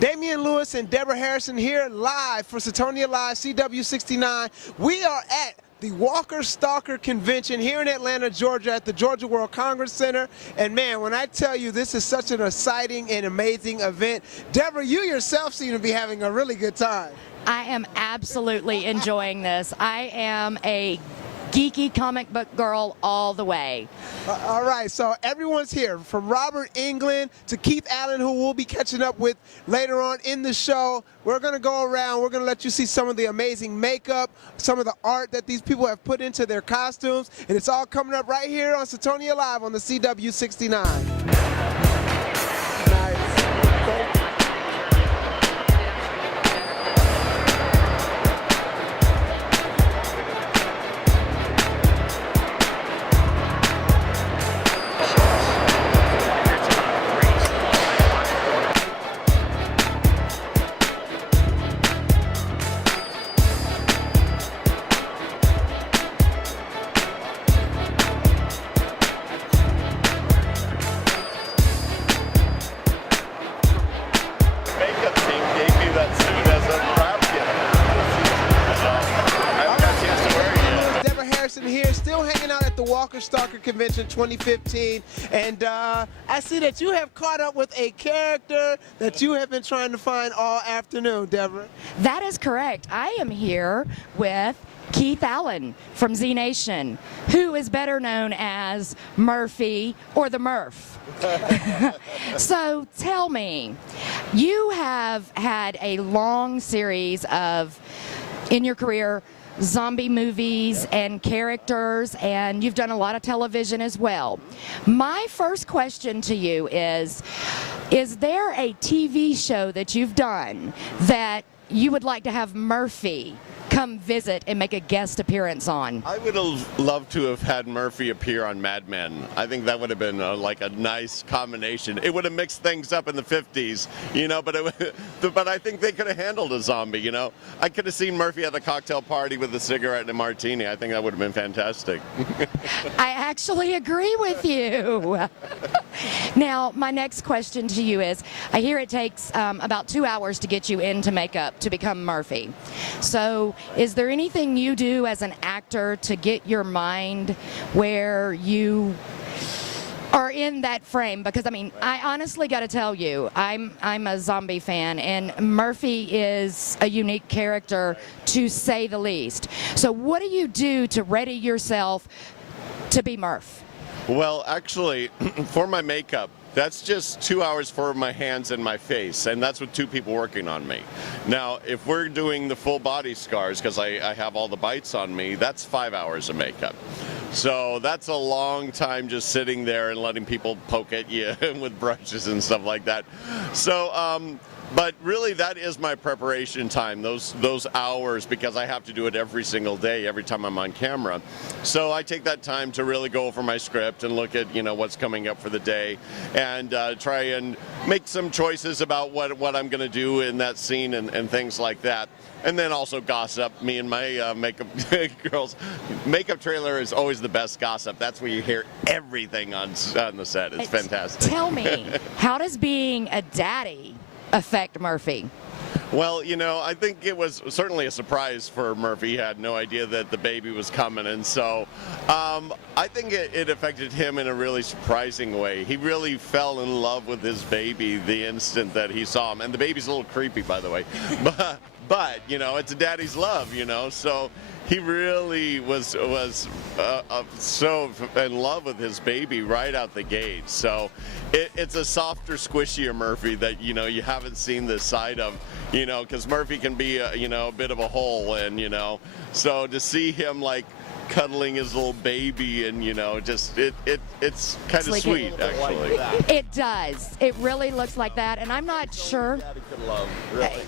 Damian Lewis and Deborah Harrison here live for Satonia Live CW69. We are at the Walker Stalker Convention here in Atlanta, Georgia at the Georgia World Congress Center. And man, when I tell you this is such an exciting and amazing event, Deborah, you yourself seem to be having a really good time. I am absolutely enjoying this. I am a geeky comic book girl all the way. All right, so everyone's here, from Robert Englund to Keith Allen, who we'll be catching up with later on in the show. We're going to go around, we're going to let you see some of the amazing makeup, some of the art that these people have put into their costumes, and it's all coming up right here on Satonia Live on the CW69. Nice. Here, still hanging out at the Walker Stalker Convention 2015, and I see that you have caught up with a character that you have been trying to find all afternoon, Deborah. That is correct. I am here with Keith Allen from Z Nation, who is better known as Murphy or the Murph. So tell me, you have had a long series of, in your career, zombie movies and characters, and you've done a lot of television as well. My first question to you is there a TV show that you've done that you would like to have Murphy come visit and make a guest appearance on? I would have loved to have had Murphy appear on Mad Men. I think that would have been like a nice combination. It would have mixed things up in the 50s, you know, but I think they could have handled a zombie, you know. I could have seen Murphy at the cocktail party with a cigarette and a martini. I think that would have been fantastic. I actually agree with you. Now, my next question to you is, I hear it takes about 2 hours to get you into makeup to become Murphy. So is there anything you do as an actor to get your mind where you are in that frame? Because I mean, I honestly got to tell you, I'm a zombie fan, and Murphy is a unique character to say the least. So what do you do to ready yourself to be Murph? Well, actually, for my makeup, that's just 2 hours for my hands and my face, and that's with 2 people working on me. Now, if we're doing the full body scars, because I have all the bites on me, that's 5 hours of makeup. So that's a long time just sitting there and letting people poke at you with brushes and stuff like that. So, but really, that is my preparation time, those hours, because I have to do it every single day, every time I'm on camera. So I take that time to really go over my script and look at, you know, what's coming up for the day, and try and make some choices about what I'm going to do in that scene and things like that. And then also gossip. Me and my makeup girls. Makeup trailer is always the best gossip. That's where you hear everything on the set. It's fantastic. Tell me, how does being a daddy affect Murphy? Well, you know, I think it was certainly a surprise for Murphy. He had no idea that the baby was coming, and so I think it affected him in a really surprising way. He really fell in love with his baby the instant that he saw him, and the baby's a little creepy, by the way, but you know, it's a daddy's love, you know, so he really was so in love with his baby right out the gate. So it's a softer, squishier Murphy that, you know, you haven't seen this side of, you know, because Murphy can be, you know, a bit of a hole, and, you know, so to see him like cuddling his little baby, and, you know, just it's kind of sweet, actually. It does. It really looks like that, and I'm not sure. Daddy could love, really.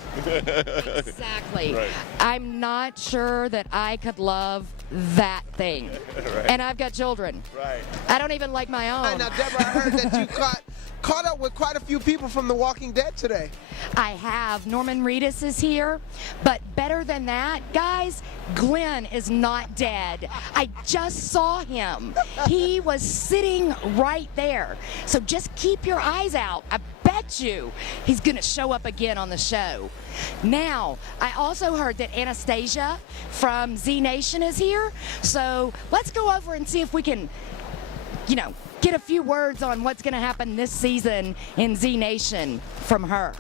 Exactly. Right. I'm not sure that I could love that thing. Right. And I've got children. Right. I don't even like my own. Now, Deborah, I heard that you caught up with quite a few people from The Walking Dead today. I have. Norman Reedus is here, but better than that, guys, Glenn is not dead. I just saw him. He was sitting right there. So just keep your eyes out. I bet bet you he's going to show up again on the show. Now, I also heard that Anastasia from Z Nation is here. So let's go over and see if we can, get a few words on what's going to happen this season in Z Nation from her.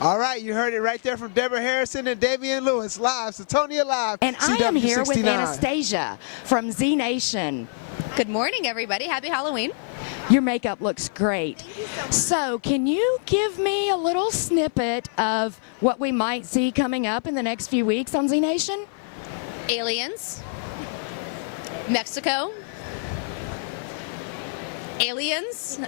All right, you heard it right there from Deborah Harrison and Damian Lewis, live, Satonia Live. And I am here with CW69. Anastasia from Z Nation. Good morning, everybody. Happy Halloween. Your makeup looks great. So can you give me a little snippet of what we might see coming up in the next few weeks on Z Nation? Aliens. Mexico. Aliens,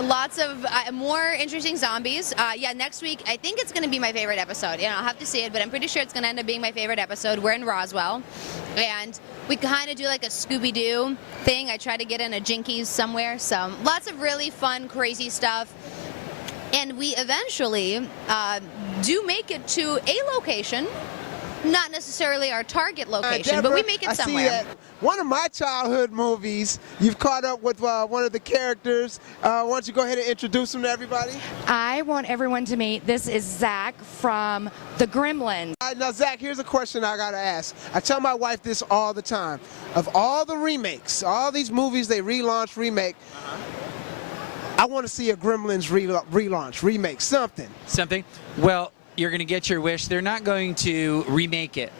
lots of more interesting zombies. Yeah, next week, I think it's going to be my favorite episode. I'll have to see it, but I'm pretty sure it's going to end up being my favorite episode. We're in Roswell, and we kind of do like a Scooby-Doo thing. I try to get in a Jinkies somewhere, so lots of really fun, crazy stuff. And we eventually do make it to a location, not necessarily our target location, Deborah, but we make it I somewhere. See that one of my childhood movies, you've caught up with one of the characters. Why don't you go ahead and introduce him to everybody? I want everyone to meet. This is Zach from The Gremlins. All right, now, Zach, here's a question I got to ask. I tell my wife this all the time. Of all the remakes, all these movies they relaunch, remake, I want to see a Gremlins relaunch, remake, something. Something? Well, you're going to get your wish. They're not going to remake it.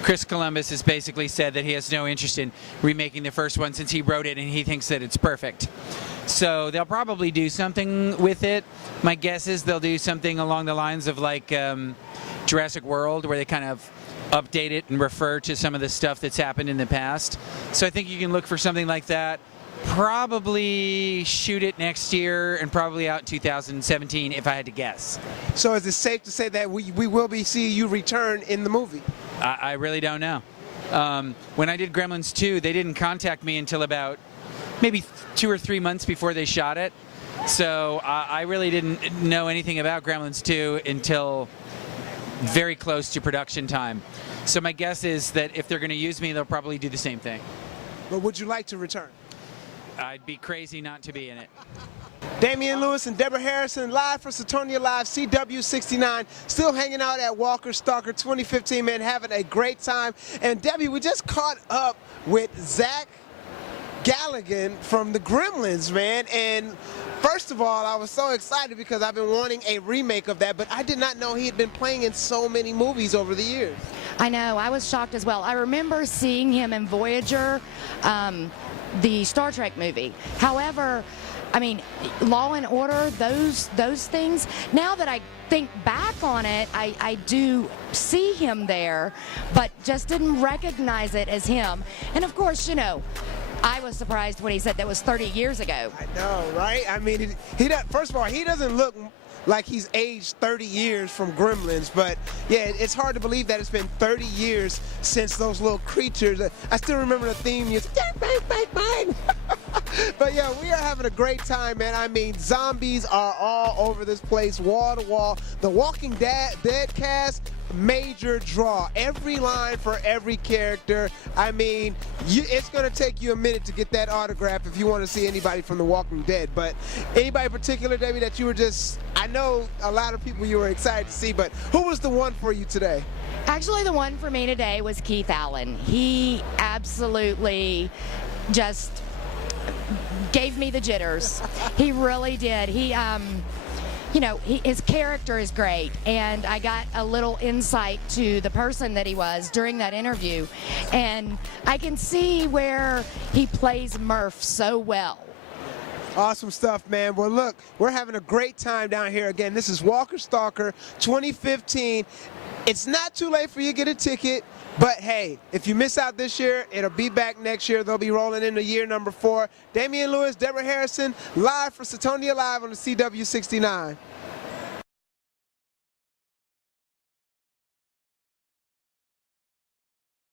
Chris Columbus has basically said that he has no interest in remaking the first one since he wrote it and he thinks that it's perfect. So they'll probably do something with it. My guess is they'll do something along the lines of like Jurassic World, where they kind of update it and refer to some of the stuff that's happened in the past. So I think you can look for something like that. Probably shoot it next year and probably out 2017 if I had to guess. So is it safe to say that we will be seeing you return in the movie? I really don't know. When I did Gremlins 2, they didn't contact me until about maybe 2 or 3 months before they shot it. So I really didn't know anything about Gremlins 2 until very close to production time. So my guess is that if they're going to use me, they'll probably do the same thing. But would you like to return? I'd be crazy not to be in it. Damian Lewis and Deborah Harrison live for Satonia Live, CW69, still hanging out at Walker Stalker 2015, man, having a great time. And Debbie, we just caught up with Zach Galligan from the Gremlins, man. And first of all, I was so excited because I've been wanting a remake of that, but I did not know he had been playing in so many movies over the years. I know, I was shocked as well. I remember seeing him in Voyager, the Star Trek movie. However, I mean, Law and Order, those things, now that I think back on it, I do see him there, but just didn't recognize it as him. And of course, I was surprised when he said that was 30 years ago. I know, right? I mean, first of all, he doesn't look like he's aged 30 years from Gremlins, but yeah, it's hard to believe that it's been 30 years since those little creatures. I still remember the theme music. But yeah, we are having a great time, man. I mean, zombies are all over this place, wall to wall. The Walking Dead cast, major draw. Every line for every character. I mean, it's going to take you a minute to get that autograph if you want to see anybody from The Walking Dead. But anybody in particular, Debbie, that you were just, I know a lot of people you were excited to see, but who was the one for you today? Actually, the one for me today was Keith Allen. He absolutely just gave me the jitters. He really did. He, his character is great, and I got a little insight to the person that he was during that interview, and I can see where he plays Murph so well. Awesome stuff, man. Well, look, we're having a great time down here. Again, this is Walker Stalker 2015. It's not too late for you to get a ticket. But hey, if you miss out this year, it'll be back next year. They'll be rolling into year number 4. Damian Lewis, Deborah Harrison, live for Satonia Live on the CW69.